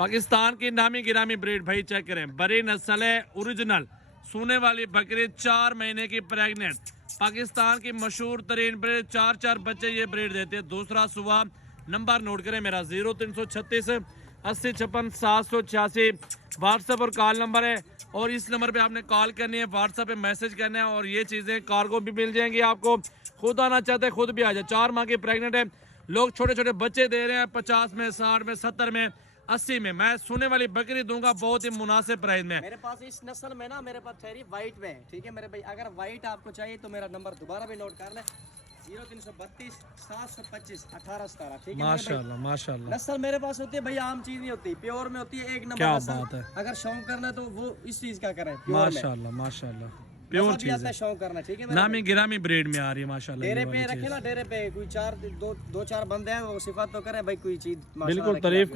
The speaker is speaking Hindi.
पाकिस्तान की नामी गिरामी ब्रीड भाई चेक करें, बड़ी नस्ल है, ओरिजिनल सोने वाली बकरी, 4 महीने की प्रेग्नेंट, पाकिस्तान की मशहूर तरीन ब्रीड, 4 बच्चे ये ब्रीड देते हैं। दूसरा सुबह नंबर नोट करें मेरा 0336 80 56 786 व्हाट्सएप और कॉल नंबर है, और इस नंबर पे आपने कॉल करनी है, व्हाट्सएप पे मैसेज करना है, और ये चीज़ें कार्गो भी मिल जाएंगी आपको। खुद आना चाहते खुद भी आ जाए। 4 माह की प्रेग्नेंट है, लोग छोटे छोटे बच्चे दे रहे हैं 50 में, 60 में, 70 में, 80 में। मैं सोने वाली बकरी दूंगा बहुत ही मुनासिब प्राइस में। मेरे पास इस नस्ल में ना, मेरे पास ठहरी व्हाइट में है, ठीक है मेरे भाई। अगर व्हाइट आपको चाहिए तो मेरा नंबर दोबारा भी नोट कर ले, 0332 725 1817, ठीक है। माशाल्लाह माशाल्लाह, नस्ल मेरे पास होती है भाई, आम चीज नहीं होती, प्योर में होती है, एक नंबर क्या नस्ल। बात है। अगर शौक करना है तो वो इस चीज का करें, माशाल्लाह माशाल्लाह, प्योर चीज है, शौक करना, ठीक है। नामी गिरामी ब्रीड में आ रही है माशाल्लाह। डेरे पे रखे ना, डेरे पे कोई 4 2 4 बंदे हैं, वो सिफात तो करे भाई, कोई चीज बिल्कुल तारीफ करें।